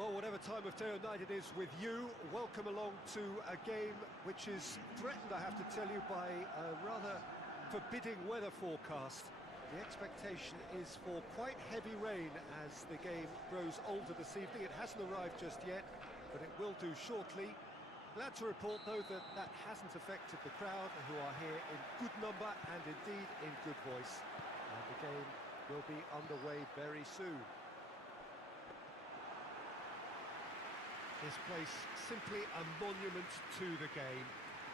Well, whatever time of day or night it is with you, welcome along to a game which is threatened, I have to tell you, by a rather forbidding weather forecast. The expectation is for quite heavy rain as the game grows older this evening. It hasn't arrived just yet, but it will do shortly. Glad to report, though, that that hasn't affected the crowd, who are here in good number and indeed in good voice. And the game will be underway very soon. This place simply a monument to the game.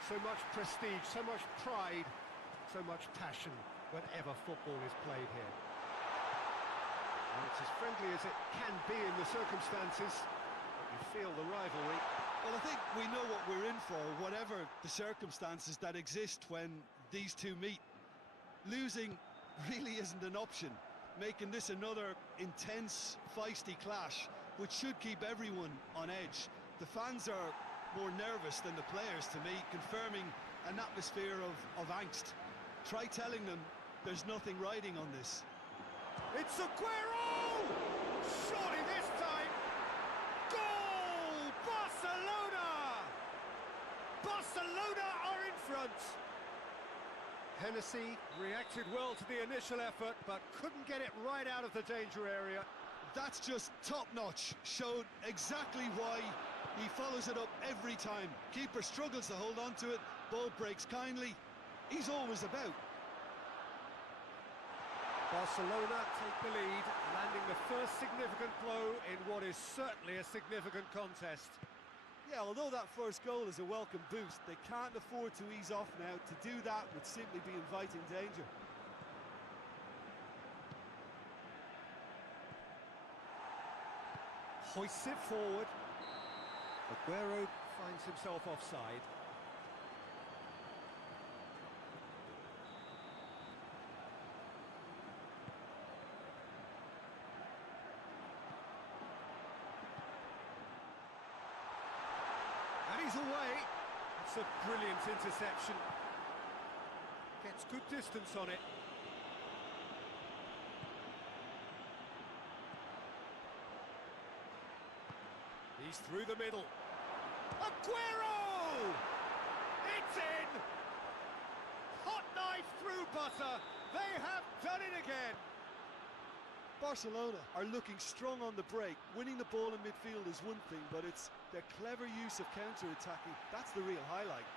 So much prestige, so much pride, so much passion whenever football is played here. And it's as friendly as it can be in the circumstances, but you feel the rivalry. Well, I think we know what we're in for, whatever the circumstances that exist when these two meet. Losing really isn't an option, making this another intense, feisty clash, which should keep everyone on edge. The fans are more nervous than the players, to me, confirming an atmosphere of angst. Try telling them there's nothing riding on this. It's Aguero! Surely this time! Goal! Barcelona! Barcelona are in front! Hennessy reacted well to the initial effort, but couldn't get it right out of the danger area. That's just top-notch. Showed exactly why he follows it up every time. Keeper struggles to hold on to it, ball breaks kindly. He's always about. Barcelona take the lead, landing the first significant blow in what is certainly a significant contest. Yeah, although that first goal is a welcome boost, they can't afford to ease off now. To do that would simply be inviting danger. Hoists it forward. Aguero finds himself offside. And he's away. It's a brilliant interception. Gets good distance on it. He's through the middle. Aguero! It's in! Hot knife through butter. They have done it again. Barcelona are looking strong on the break. Winning the ball in midfield is one thing, but it's their clever use of counter-attacking. That's the real highlight.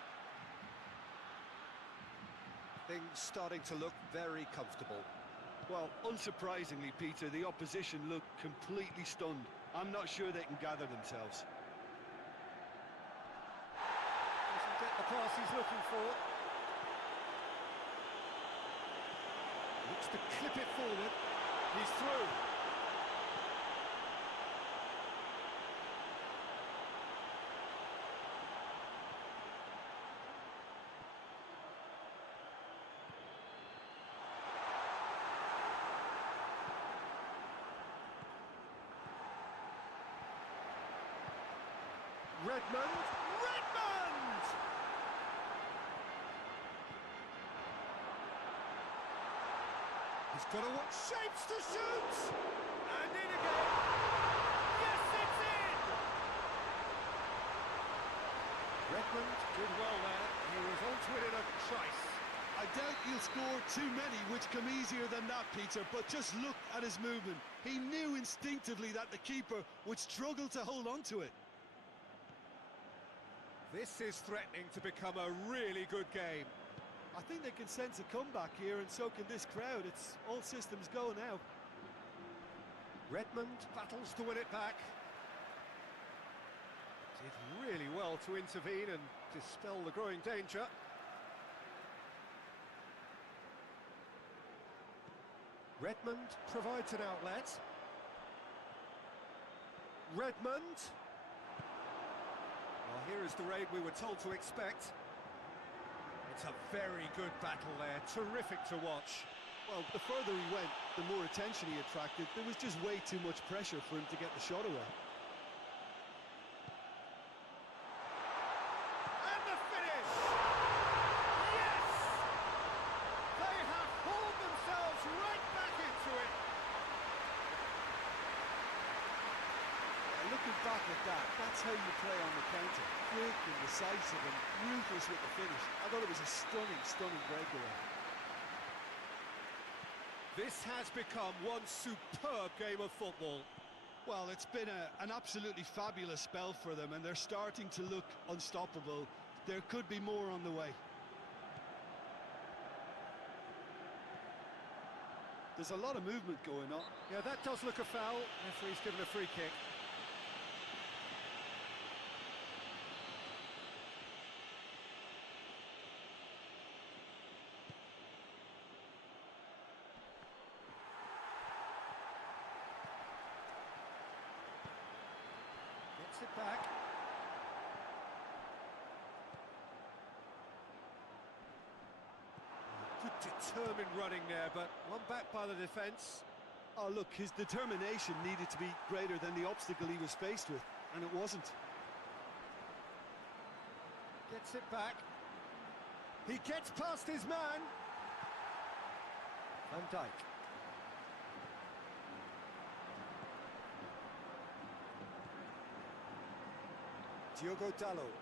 Things starting to look very comfortable. Well, unsurprisingly, Peter, the opposition look completely stunned. I'm not sure they can gather themselves. Doesn't get the pass he's looking for. Looks to clip it forward. He's through. Redmond! Redmond! He's got to watch shapes to shoot! And in again! Yes, it's in! Redmond did well there. He was onto it in a trice. I doubt he'll score too many, which come easier than that, Peter, but just look at his movement. He knew instinctively that the keeper would struggle to hold on to it. This is threatening to become a really good game. I think they can sense a comeback here, and so can this crowd. It's all systems go now. Redmond battles to win it back. Did really well to intervene and dispel the growing danger. Redmond provides an outlet. Redmond. Well, here is the raid we were told to expect. It's a very good battle there, terrific to watch. Well, the further he went, the more attention he attracted. There was just way too much pressure for him to get the shot away. And the finish! Yes! They have hauled themselves right back into it. Looking That's how you play on the counter. Quick and decisive and ruthless with the finish. I thought it was a stunning, stunning breakaway. This has become one superb game of football. Well, it's been an absolutely fabulous spell for them, and they're starting to look unstoppable. There could be more on the way. There's a lot of movement going on. Yeah, that does look a foul. Referee's given a free kick. Gets it back. Good determined running there, but one back by the defence. Oh, look, his determination needed to be greater than the obstacle he was faced with, and it wasn't. Gets it back. He gets past his man. Van Dijk. Diogo Dalot.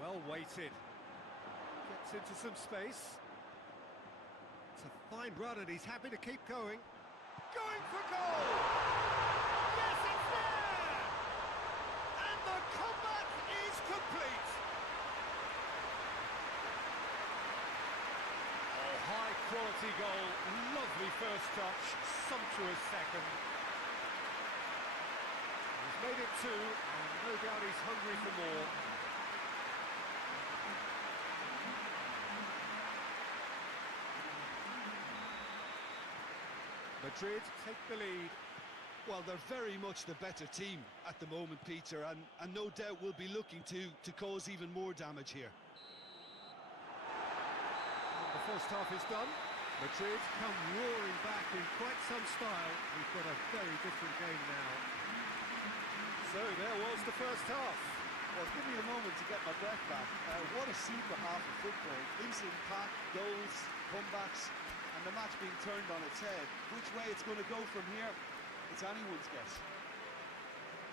Well weighted. Gets into some space. It's a fine run and he's happy to keep going. Going for goal! Yes, it's there! And the comeback is complete! Oh, high quality goal. Lovely first touch. Sumptuous second. He's made it two, and no doubt he's hungry for more. Madrid take the lead. Well, they're very much the better team at the moment, Peter, and no doubt will be looking to cause even more damage here. And the first half is done. Madrid come roaring back in quite some style. We've got a very different game now. So there was the first half. Well, give me a moment to get my breath back. What a super half of football. Instant pack, goals, comebacks, and the match being turned on its head. Which way it's going to go from here, it's anyone's guess.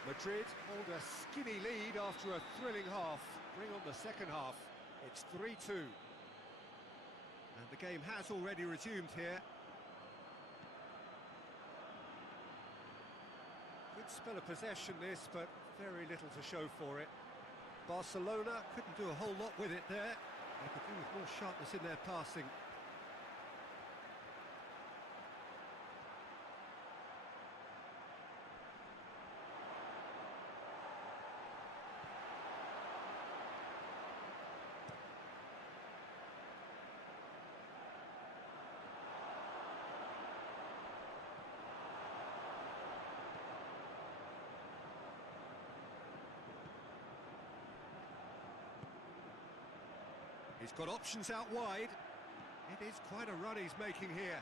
Madrid hold a skinny lead after a thrilling half. Bring on the second half. It's 3-2. And the game has already resumed here. Good spell of possession this, but very little to show for it. Barcelona couldn't do a whole lot with it there. They could do with more sharpness in their passing. He's got options out wide. It is quite a run he's making here.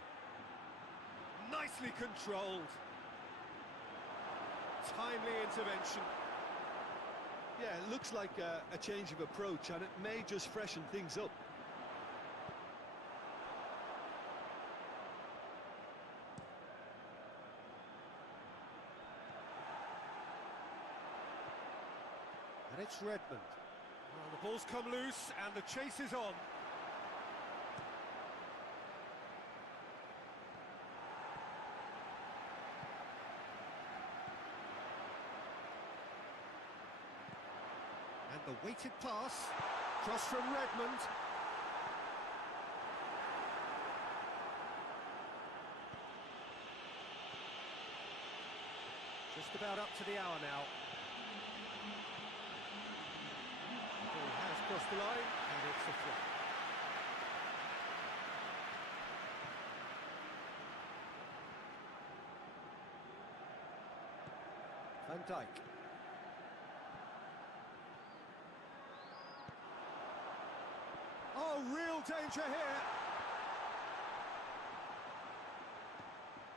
Nicely controlled. Timely intervention. Yeah, it looks like a change of approach, and it may just freshen things up. And it's Redmond. Well, the ball's come loose and the chase is on. And the weighted pass. Cross from Redmond. Just about up to the hour now. Across the line, and it's a flag. Van Dijk. Oh, real danger here.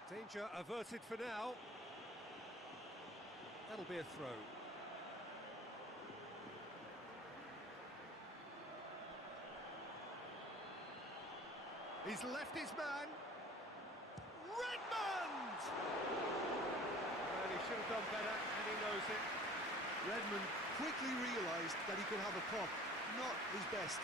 Danger averted for now. That'll be a throw. He's left his man. Redmond! Well, he should have done better, and he knows it. Redmond quickly realised that he could have a pop. Not his best.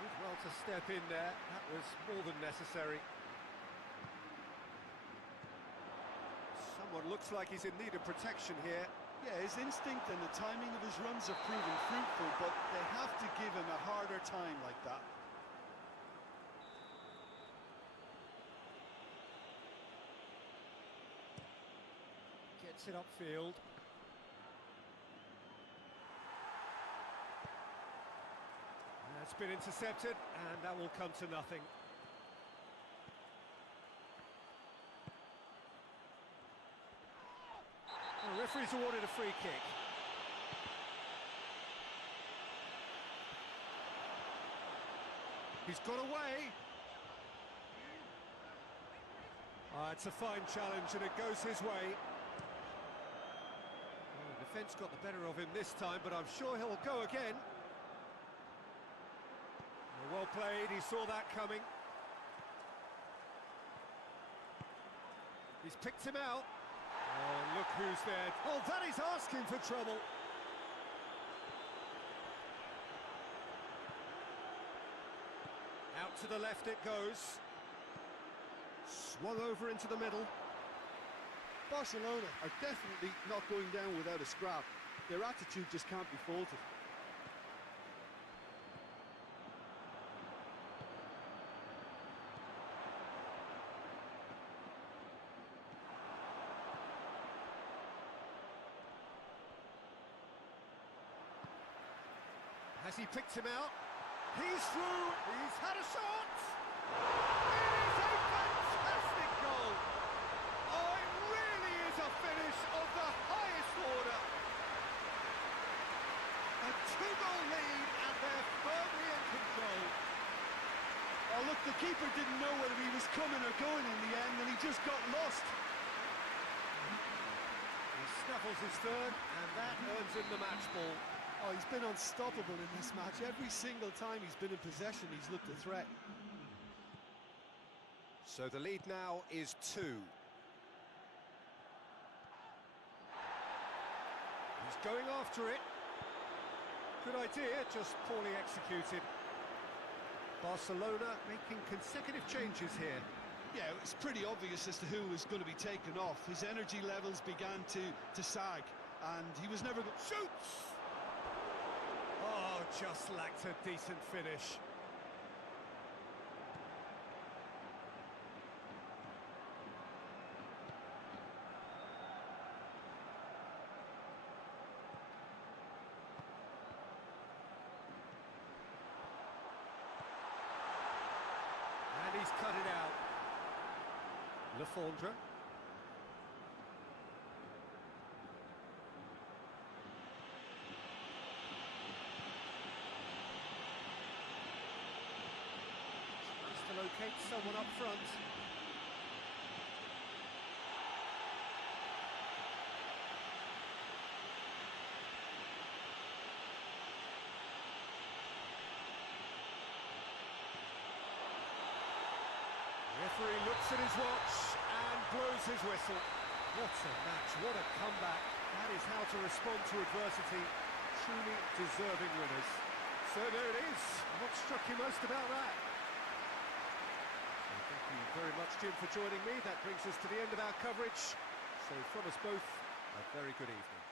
Did well to step in there. That was more than necessary. Someone looks like he's in need of protection here. Yeah, his instinct and the timing of his runs have proven fruitful, but they have to give him a harder time like that. Gets it upfield. That's been intercepted, and that will come to nothing. The referee's awarded a free kick. He's got away. It's a fine challenge, and it goes his way. Well, the defence got the better of him this time, but I'm sure he'll go again. Well played, he saw that coming. He's picked him out. Oh, look who's there. Oh, that is asking for trouble. Out to the left it goes. Swung over into the middle. Barcelona are definitely not going down without a scrap. Their attitude just can't be faulted. Has he picked him out? He's through, he's had a shot! It is a fantastic goal! Oh, it really is a finish of the highest order! A two-goal lead, and they're firmly in control. Oh, look, the keeper didn't know whether he was coming or going in the end, and he just got lost. He snuffles his third, and that earns him the match ball. Oh, he's been unstoppable in this match. Every single time he's been in possession, he's looked a threat. So the lead now is 2. He's going after it. Good idea, just poorly executed. Barcelona making consecutive changes here. Yeah, it's pretty obvious as to who was going to be taken off. His energy levels began to sag, and he was never going to shoots! Oh, just lacked a decent finish. And he's cut it out. Lefondre. Locate someone up front. The referee looks at his watch and blows his whistle. What a match, what a comeback. That is how to respond to adversity. Truly deserving winners. So there it is. What struck you most about that? Thank you very much, Jim, for joining me. That brings us to the end of our coverage. So from us both, a very good evening.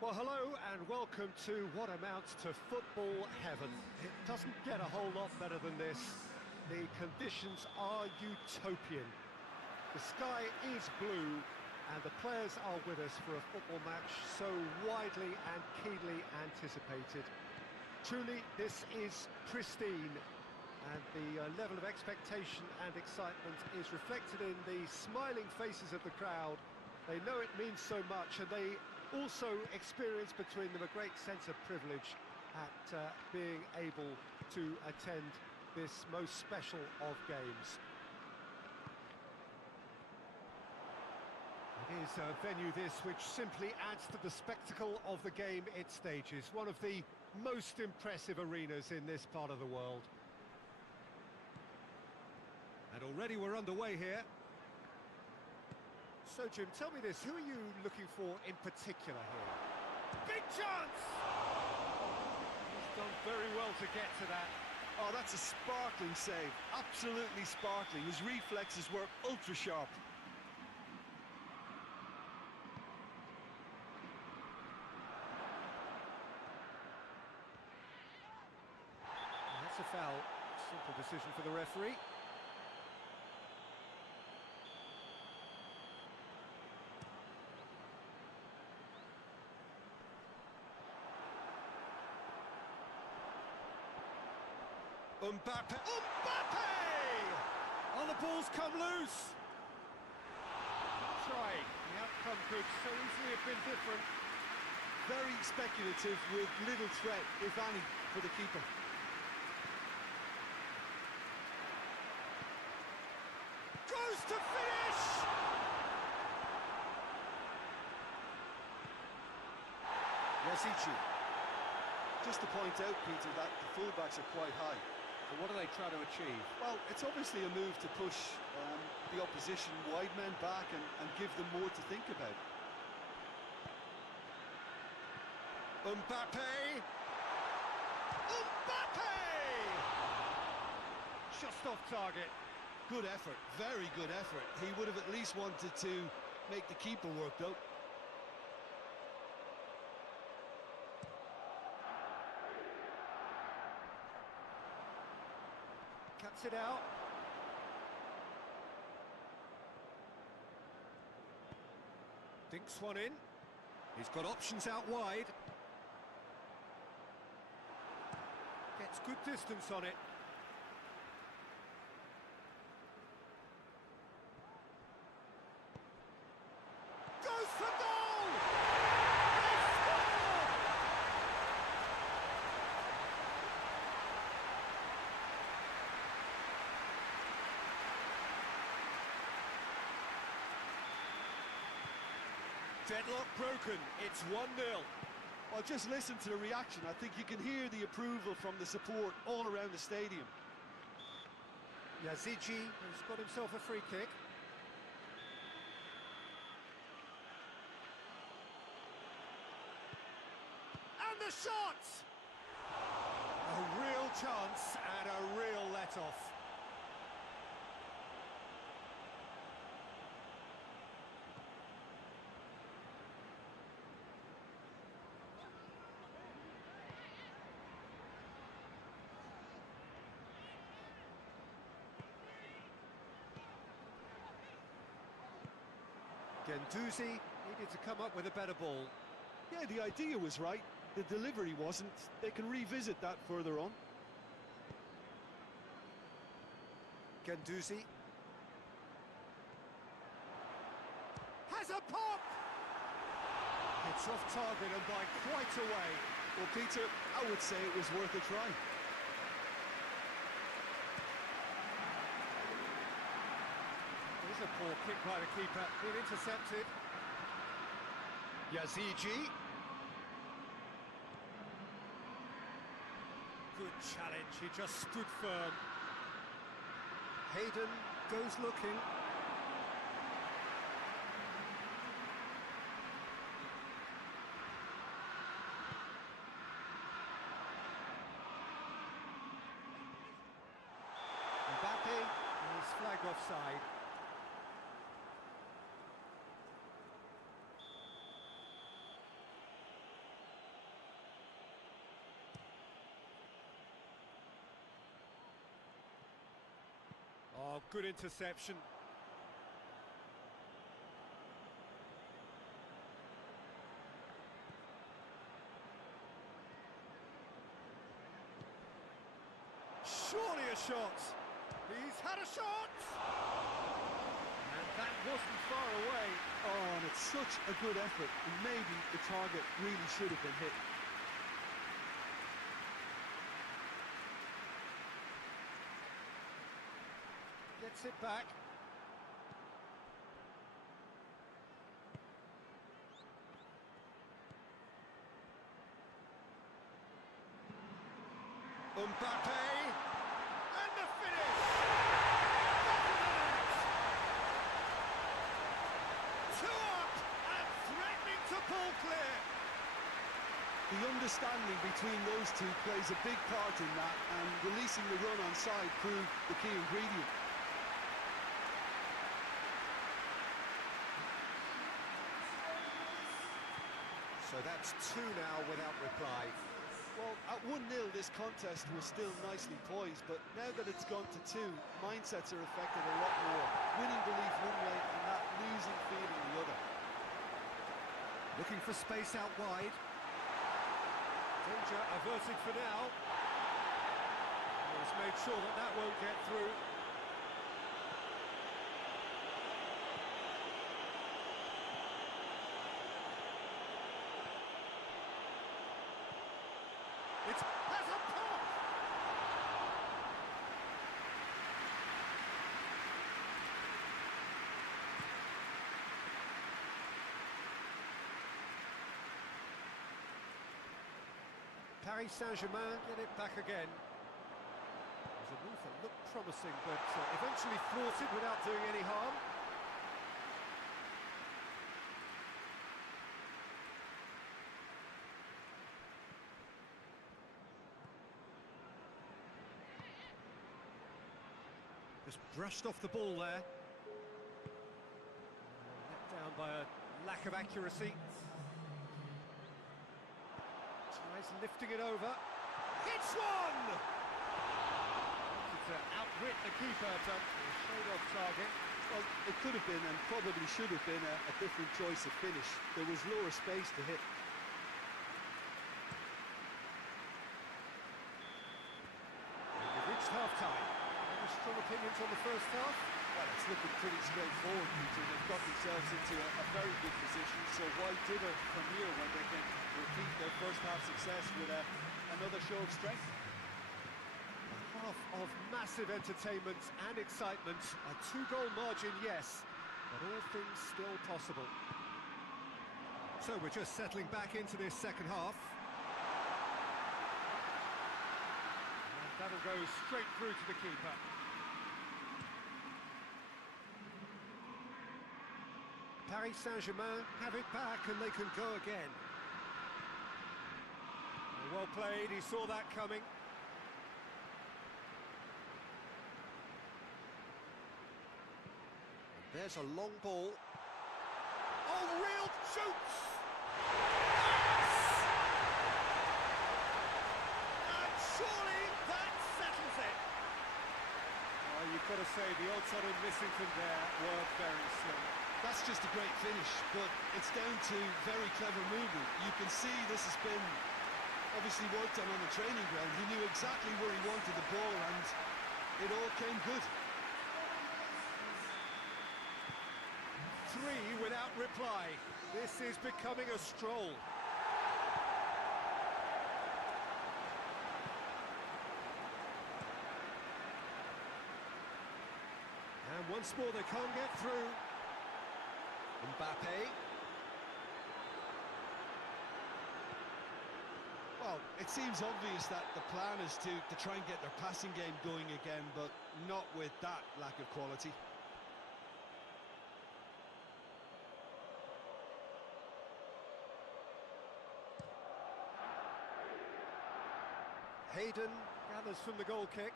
Well, hello and welcome to what amounts to football heaven. It doesn't get a whole lot better than this. The conditions are utopian. The sky is blue and the players are with us for a football match so widely and keenly anticipated. Truly, this is pristine, and the level of expectation and excitement is reflected in the smiling faces of the crowd. They know it means so much, and they also experience between them a great sense of privilege at being able to attend this most special of games. It is a venue this which simply adds to the spectacle of the game it stages, one of the most impressive arenas in this part of the world. And already we're underway here. So, Jim, tell me this, who are you looking for in particular here? Big chance! He's done very well to get to that. Oh, that's a sparkling save, absolutely sparkling. His reflexes were ultra-sharp. That's a foul. Simple decision for the referee. Mbappe! Mbappe! Oh, the ball's come loose! Try. The outcome could so easily have been different. Very speculative with little threat, if any, for the keeper. Goes to finish! Yazici. Just to point out, Peter, that the fullbacks are quite high. And what are they trying to achieve? Well, it's obviously a move to push the opposition wide men back and give them more to think about. Mbappe! Mbappe! Just off target. Good effort, very good effort. He would have at least wanted to make the keeper work, though. Cuts it out. Dinks one in. He's got options out wide. Gets good distance on it. Goes for goal! They score! Deadlock broken, it's 1-0. Well, just listen to the reaction. I think you can hear the approval from the support all around the stadium. Yazici has got himself a free kick. And the shot! A real chance and a real let-off. Guendouzi needed to come up with a better ball. Yeah, the idea was right. The delivery wasn't. They can revisit that further on. Guendouzi has a pop! It's off target and by quite a way. Well, Peter, I would say it was worth a try. There's a poor kick by the keeper, being intercepted. Yazici. Good challenge, he just stood firm. Hayden goes looking. Mbappe is flagged offside. Oh, good interception. Surely a shot. He's had a shot! And that wasn't far away. Oh, and it's such a good effort, and maybe the target really should have been hit. Gets it back. Mbappe, and the finish! Two up and threatening to pull clear. The understanding between those two plays a big part in that, and releasing the run on side proved the key ingredient. So that's two now without reply. Well, at 1-0 this contest was still nicely poised, but now that it's gone to 2, mindsets are affected a lot more. Winning belief one way and that losing feeling the other. Looking for space out wide. Danger averted for now. He's made sure that that won't get through. It's has a pop! Paris Saint-Germain get it back again. There's a move that looked promising, but eventually thwarted without doing any harm. Just brushed off the ball there. Let down by a lack of accuracy. Tries lifting it over. Hits one! To outwit the keeper, but showed off target. Well, it could have been and probably should have been a different choice of finish. There was lower space to hit. We've reached half-time. Any strong opinions on the first half? Well, it's looking pretty straightforward, Peter. They've got themselves into a very good position, so why dither from here when they can repeat their first half success with another show of strength? A half of massive entertainment and excitement. A two-goal margin, yes, but all things still possible. So we're just settling back into this second half. And that'll go straight through to the keeper. Paris Saint-Germain have it back and they can go again. Well played, he saw that coming. And there's a long ball. Oh, real shoots! Yes! And surely that settles it. Oh, you've got to say the odds on him missing from there were very slim. That's just a great finish, but it's down to very clever movement. You can see this has been obviously worked on the training ground. He knew exactly where he wanted the ball and it all came good. 3 without reply. This is becoming a stroll. And once more they can't get through. Mbappe. Well, it seems obvious that the plan is to try and get their passing game going again, but not with that lack of quality. Hayden gathers from the goal kick.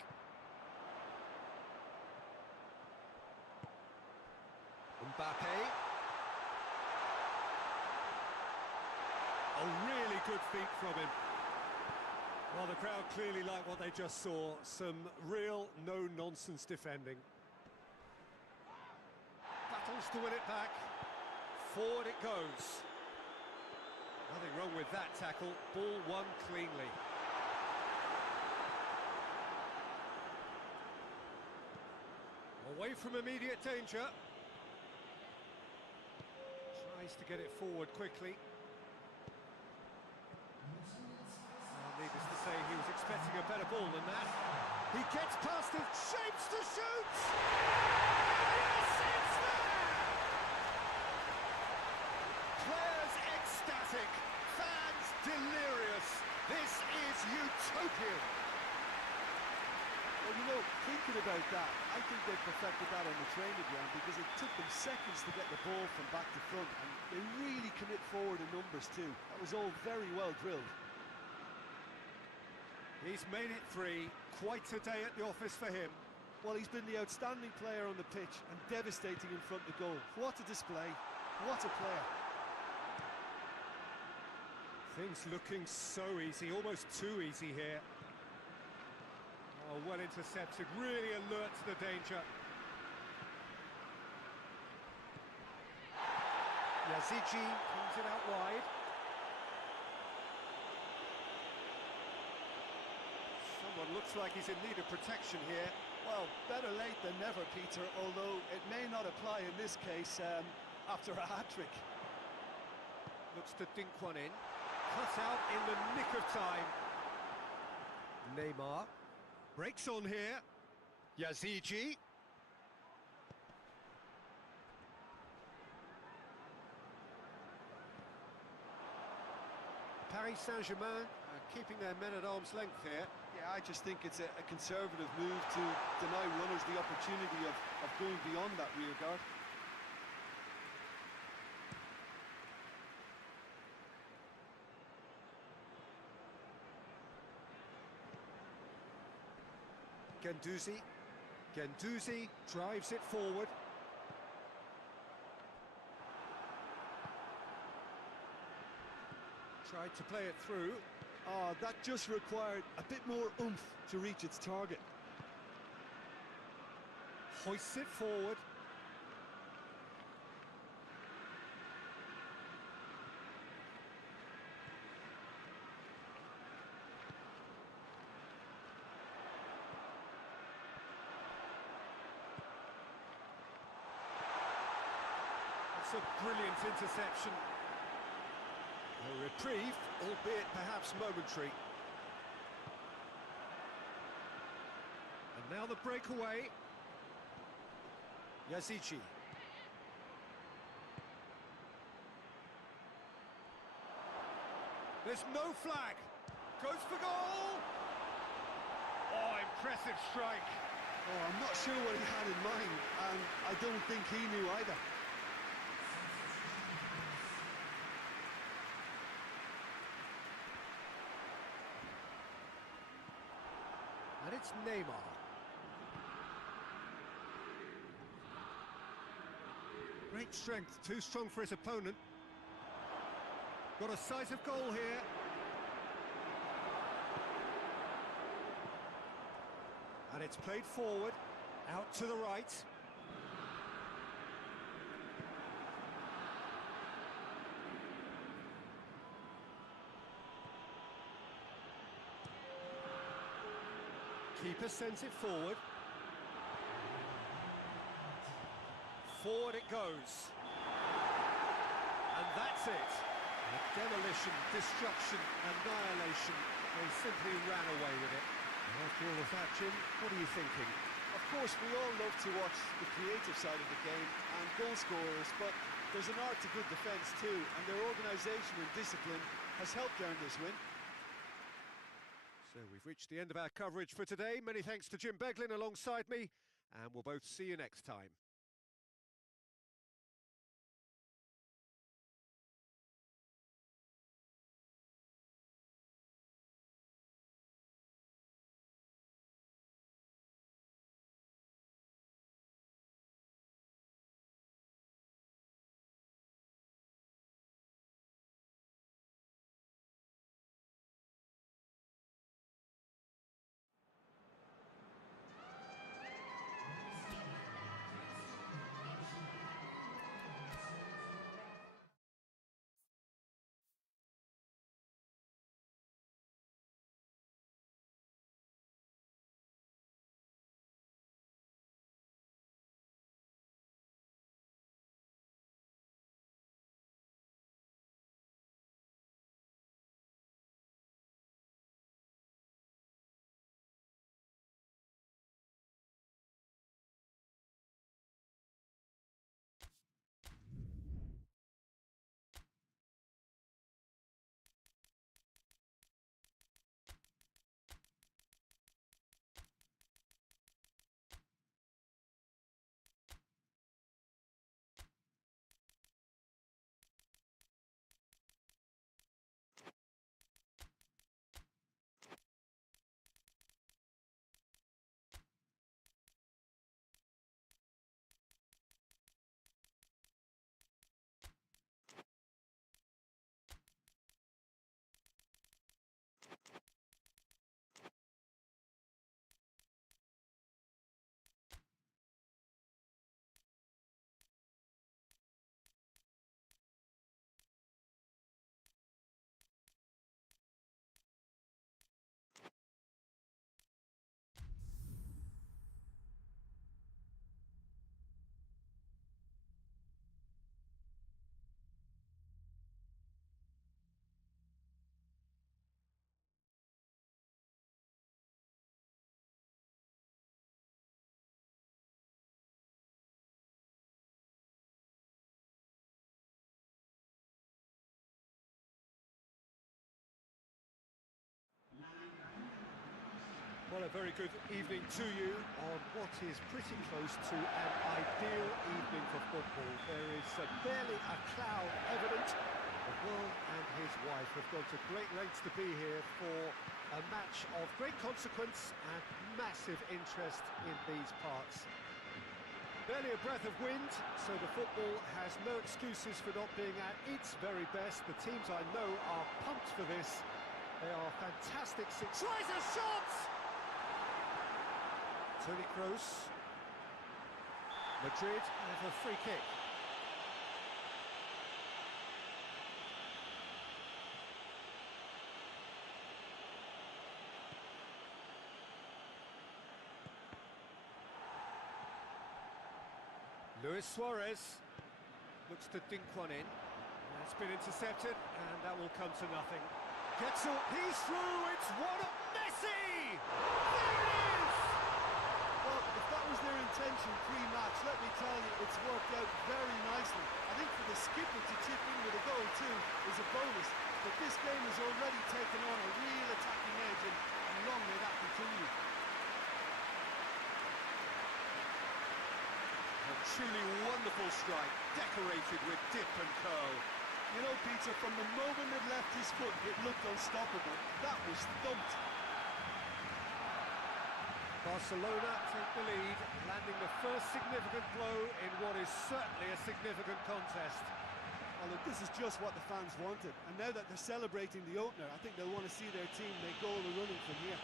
Mbappe. A really good feat from him. Well, the crowd clearly like what they just saw. Some real no-nonsense defending. Battles to win it back. Forward it goes. Nothing wrong with that tackle. Ball won cleanly. Away from immediate danger. Tries to get it forward quickly. Needless to say, he was expecting a better ball than that. He gets past it, shapes to shoot! Yes, it's there! Players ecstatic, fans delirious. This is utopian. Well, you know, thinking about that, I think they perfected that on the training ground because it took them seconds to get the ball from back to front, and they really commit forward in numbers too. That was all very well drilled. He's made it 3. Quite a day at the office for him. Well, he's been the outstanding player on the pitch and devastating in front of goal. What a display. What a player. Things looking so easy, almost too easy here. Oh, well intercepted, really alert to the danger. Yazici brings it out wide. Someone looks like he's in need of protection here. Well, better late than never, Peter, although it may not apply in this case after a hat-trick. Looks to dink one in. Cut out in the nick of time. Neymar breaks on here. Yazici. Paris Saint-Germain keeping their men at arm's length here. Yeah, I just think it's a conservative move to deny runners the opportunity of going beyond that rear guard. Guendouzi drives it forward. Tried to play it through. Oh, that just required a bit more oomph to reach its target. Hoists it forward. That's a brilliant interception. A reprieve, albeit perhaps momentary. And now the breakaway. Yazici. There's no flag. Goes for goal. Oh, impressive strike. Oh, I'm not sure what he had in mind, and I don't think he knew either. And it's Neymar. Great strength, too strong for his opponent. Got a sight of goal here. And it's played forward, out to the right. Keeper sends it forward. Forward it goes. And that's it. Demolition, destruction, annihilation. They simply ran away with it. And after all of that, Jim, what are you thinking? Of course, we all love to watch the creative side of the game and goal scorers, but there's an art to good defence too, and their organisation and discipline has helped earn this win. So we've reached the end of our coverage for today. Many thanks to Jim Beglin alongside me, and we'll both see you next time. Well, a very good evening to you on what is pretty close to an ideal evening for football. There is barely a cloud evident. The World and his wife have gone to great lengths to be here for a match of great consequence and massive interest in these parts. Barely a breath of wind, so the football has no excuses for not being at its very best. The teams I know are pumped for this. They are fantastic. Tries a shot! Toni Kroos. Madrid have a free kick. Luis Suarez looks to dink one in. It's been intercepted, and that will come to nothing. Gets up, he's through, it's one up, Messi! There it is! Well, if that was their intention pre-match, let me tell you, it's worked out very nicely. I think for the skipper to chip in with a goal too is a bonus, but this game has already taken on a real attacking edge, and long may that continue. A truly wonderful strike, decorated with dip and curl. You know, Peter, from the moment it left his foot, it looked unstoppable. That was thumped. Barcelona take the lead, landing the first significant blow in what is certainly a significant contest. Well, look, this is just what the fans wanted. And now that they're celebrating the opener, I think they'll want to see their team make all the running from here.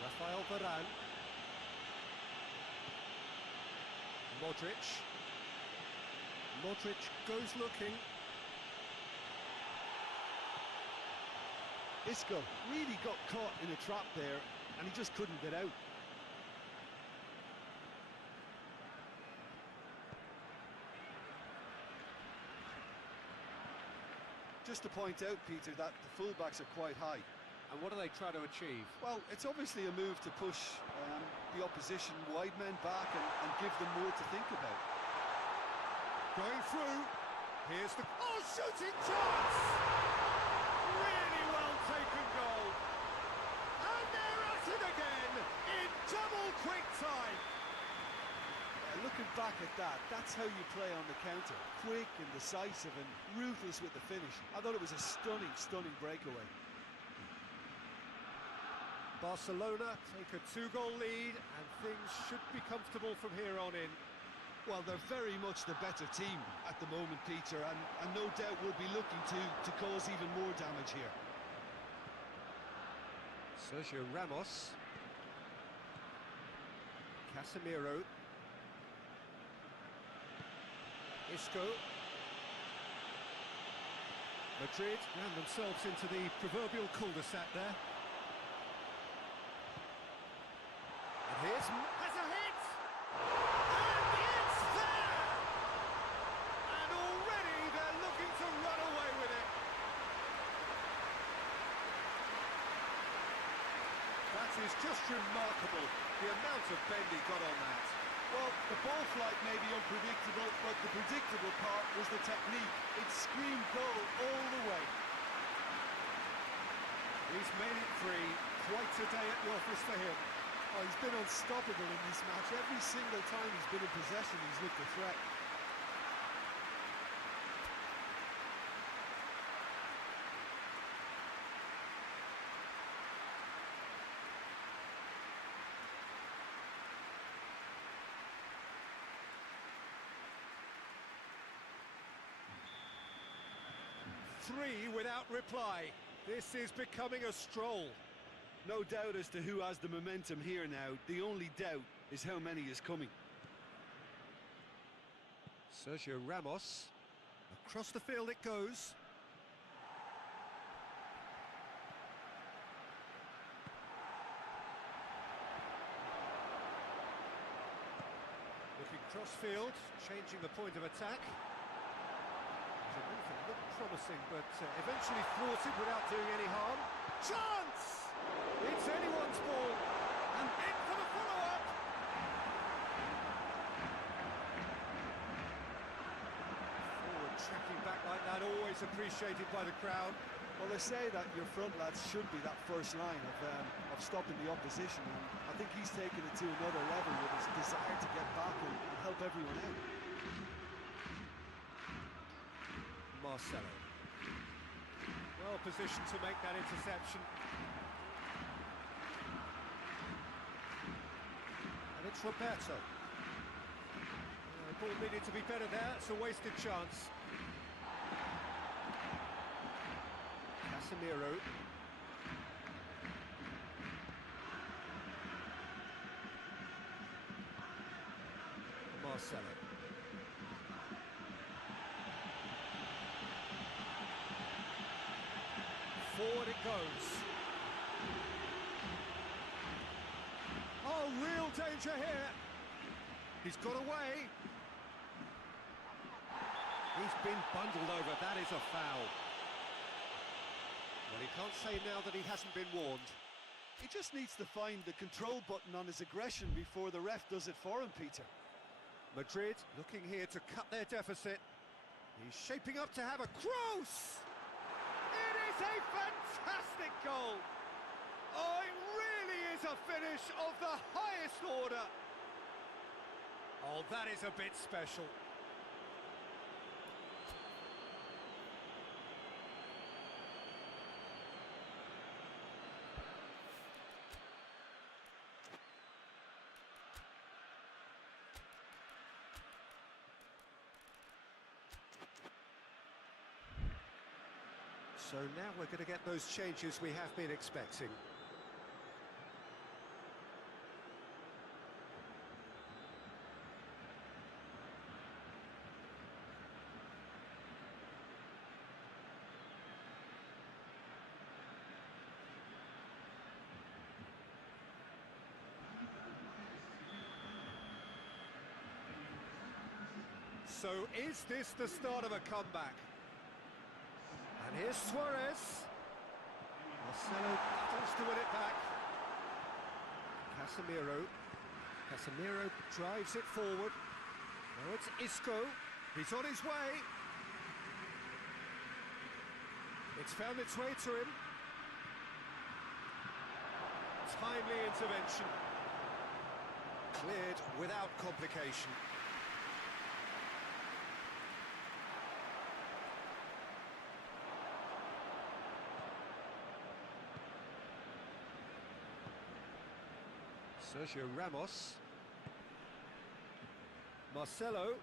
Rafael Varane. Modric. Modric goes looking. Isco really got caught in a trap there, and he just couldn't get out. Just to point out, Peter, that the fullbacks are quite high. And what do they try to achieve? Well, it's obviously a move to push the opposition wide men back and give them more to think about. Going through. Here's the... Oh, shooting chance! Really well taken goal. And they're at it again in double quick time. Looking back at that, that's how you play on the counter. Quick and decisive and ruthless with the finish. I thought it was a stunning, stunning breakaway. Barcelona take a 2-goal lead and things should be comfortable from here on in. Well, they're very much the better team at the moment, Peter, and no doubt will be looking to cause even more damage here. Sergio Ramos. Casemiro. Isco. Madrid ran themselves into the proverbial cul-de-sac there. And here's... has a hit! And it's there! And already they're looking to run away with it. That is just remarkable, the amount of bend he got on that. Well, the ball flight may be unpredictable, but the predictable part was the technique. It screamed goal all the way. He's made it free. Quite a day at the office for him. Oh, he's been unstoppable in this match. Every single time he's been in possession, he's looked a threat. Three without reply. This is becoming a stroll. No doubt as to who has the momentum here now. The only doubt is how many is coming. Sergio Ramos. Across the field it goes. Looking cross-field, changing the point of attack. Looked promising, but eventually thwarted without doing any harm. Chance! It's anyone's ball, and in for the follow-up! Forward tracking back like that, always appreciated by the crowd. Well, they say that your front lads should be that first line of stopping the opposition, and I think he's taken it to another level with his desire to get back and help everyone out. Marcelo. Well positioned to make that interception. And it's Roberto. The ball needed to be better there, it's a wasted chance. Casemiro. Marcelo. Forward it goes. Oh, real danger here. He's got away. He's been bundled over. That is a foul. Well, he can't say now that he hasn't been warned. He just needs to find the control button on his aggression before the ref does it for him, Peter. Madrid looking here to cut their deficit. He's shaping up to have a cross. It is a fantastic goal. Oh, it really is a finish of the highest order. Oh, that is a bit special. So now we're going to get those changes we have been expecting. So is this the start of a comeback? And here's Suarez. Marcelo battles to win it back. Casemiro. Casemiro drives it forward. Now it's Isco. He's on his way. It's found its way to him. Timely intervention. Cleared without complication. Sergio Ramos. Marcelo.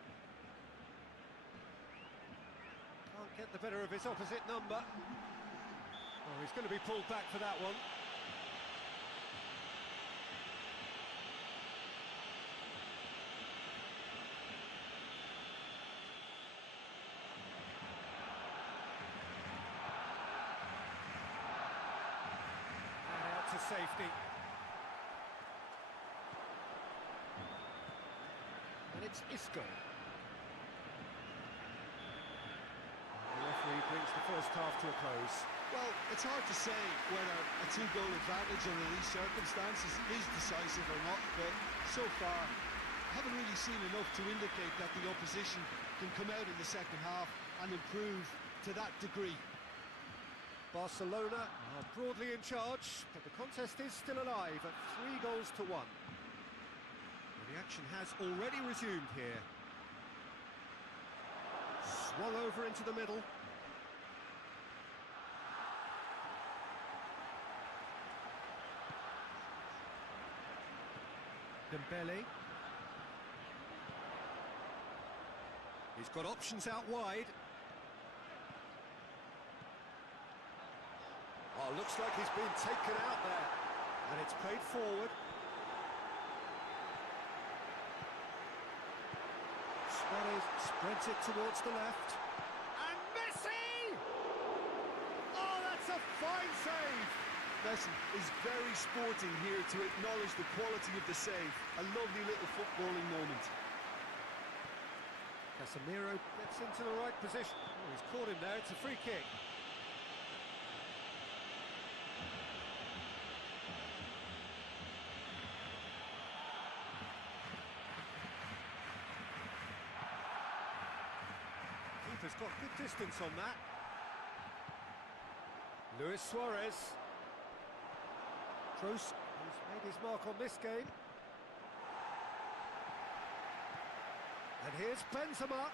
Can't get the better of his opposite number. Oh, he's going to be pulled back for that one. And out to safety. And it's Isco. The referee brings the first half to a close. Well, it's hard to say whether a two-goal advantage under these circumstances is decisive or not, but so far I haven't really seen enough to indicate that the opposition can come out in the second half and improve to that degree. Barcelona are broadly in charge, but the contest is still alive at 3-1. The action has already resumed here. Swung over into the middle. Dembele. He's got options out wide. Oh, looks like he's been taken out there. And it's played forward. Suarez spreads it towards the left. And Messi! Oh, that's a fine save! Messi is very sporting here to acknowledge the quality of the save. A lovely little footballing moment. Casemiro gets into the right position. Oh, he's caught him there, it's a free kick. Keeper's got good distance on that. Luis Suarez. Kroos, who's made his mark on this game. And here's Benzema.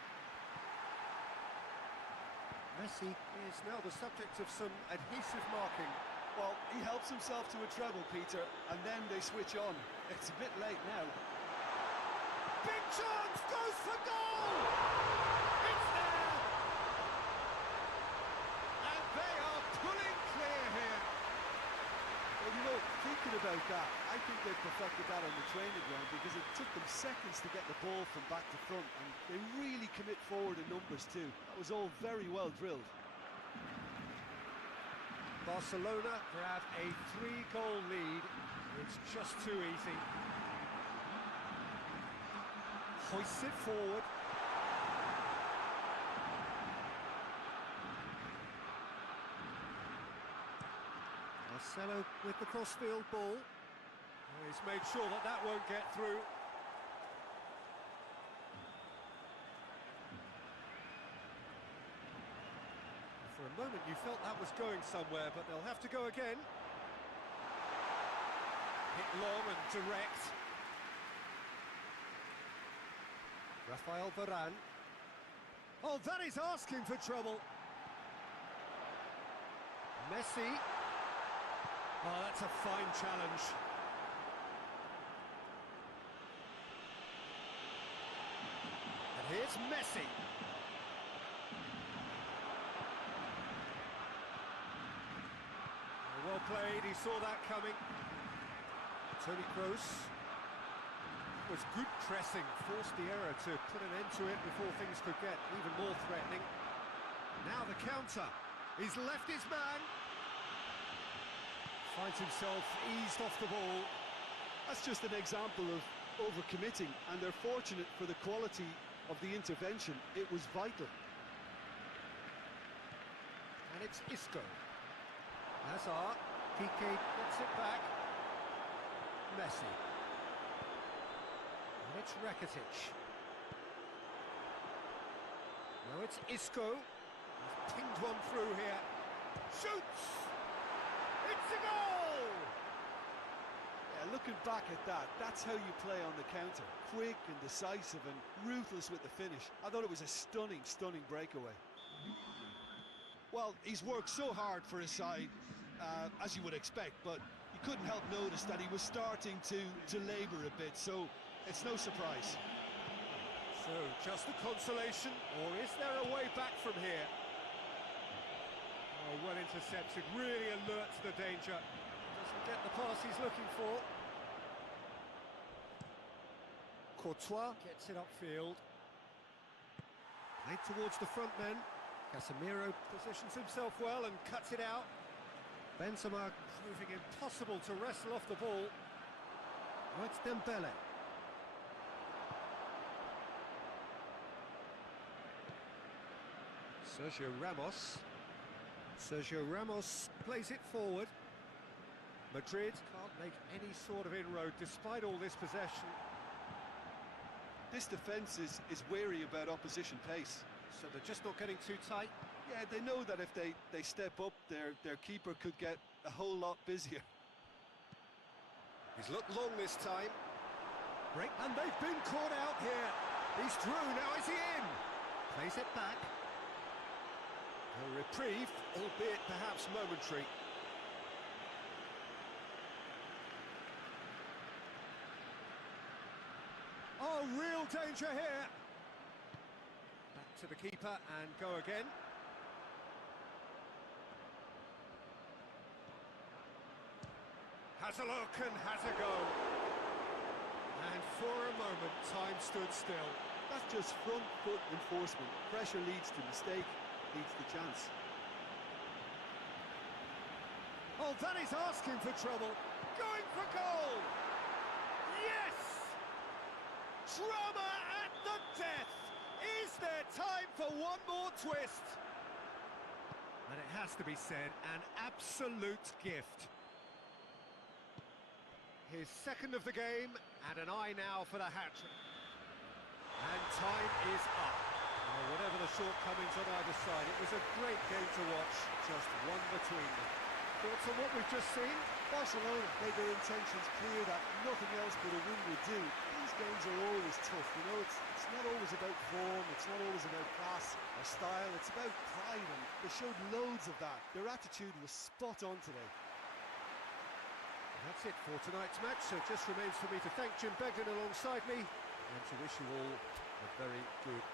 Messi is now the subject of some adhesive marking. Well, he helps himself to a treble, Peter, and then they switch on. It's a bit late now. Big chance, goes for goal! It's there! And they are pulling clear here. Well, you know, thinking about that, I think they perfected that on the training ground because it took them seconds to get the ball from back to front, and they really commit forward in numbers too. That was all very well drilled. Barcelona grab a 3-goal lead. It's just too easy. Hoists it forward. Marcelo with the crossfield ball. He's made sure that that won't get through. For a moment you felt that was going somewhere, but they'll have to go again. Hit long and direct. Rafael Varane. Oh, that is asking for trouble. Messi. Oh, that's a fine challenge. And here's Messi. Well played, he saw that coming. Toni Kroos. Was good pressing, forced the error to put an end to it before things could get even more threatening. Now the counter. He's left his man. Finds himself eased off the ball. That's just an example of overcommitting, and they're fortunate for the quality of the intervention. It was vital. And it's Isco. Hazard. Piqué gets it back. Messi. And it's Rakitic. Now it's Isco. He's pinged one through here. Shoots! It's a goal! Yeah, looking back at that, that's how you play on the counter. Quick and decisive and ruthless with the finish. I thought it was a stunning, stunning breakaway. Well, he's worked so hard for his side, as you would expect, but you couldn't help notice that he was starting to labour a bit, so it's no surprise. So, just a consolation, or is there a way back from here? Oh, well intercepted, really alert to the danger. Doesn't get the pass he's looking for. Courtois gets it upfield. Played towards the front men. Casemiro positions himself well and cuts it out. Benzema proving impossible to wrestle off the ball. Oh, it's Dembele. Sergio Ramos plays it forward. Madrid can't make any sort of inroad despite all this possession. This defence is wary about opposition pace. So they're just not getting too tight. Yeah, they know that if they step up, their keeper could get a whole lot busier. He's looked long this time. Break, and they've been caught out here. He's through, now is he in? Plays it back. A reprieve, albeit perhaps momentary. Oh, real danger here. Back to the keeper and go again. Has a look and has a go. And for a moment, time stood still. That's just front foot enforcement. Pressure leads to mistake, leads to chance. Oh, that is asking for trouble. Going for goal. Yes! Drama at the death. Is there time for one more twist? And it has to be said, an absolute gift. His second of the game, and an eye now for the hat-trick. And time is up. Whatever the shortcomings on either side, it was a great game to watch, just one between them. Thoughts on what we've just seen? Barcelona made their intentions clear that nothing else but a win would do. These games are always tough, you know, it's not always about form, it's not always about class or style, it's about pride, and they showed loads of that. Their attitude was spot on today. That's it for tonight's match, so it just remains for me to thank Jim Beglin alongside me and to wish you all a very good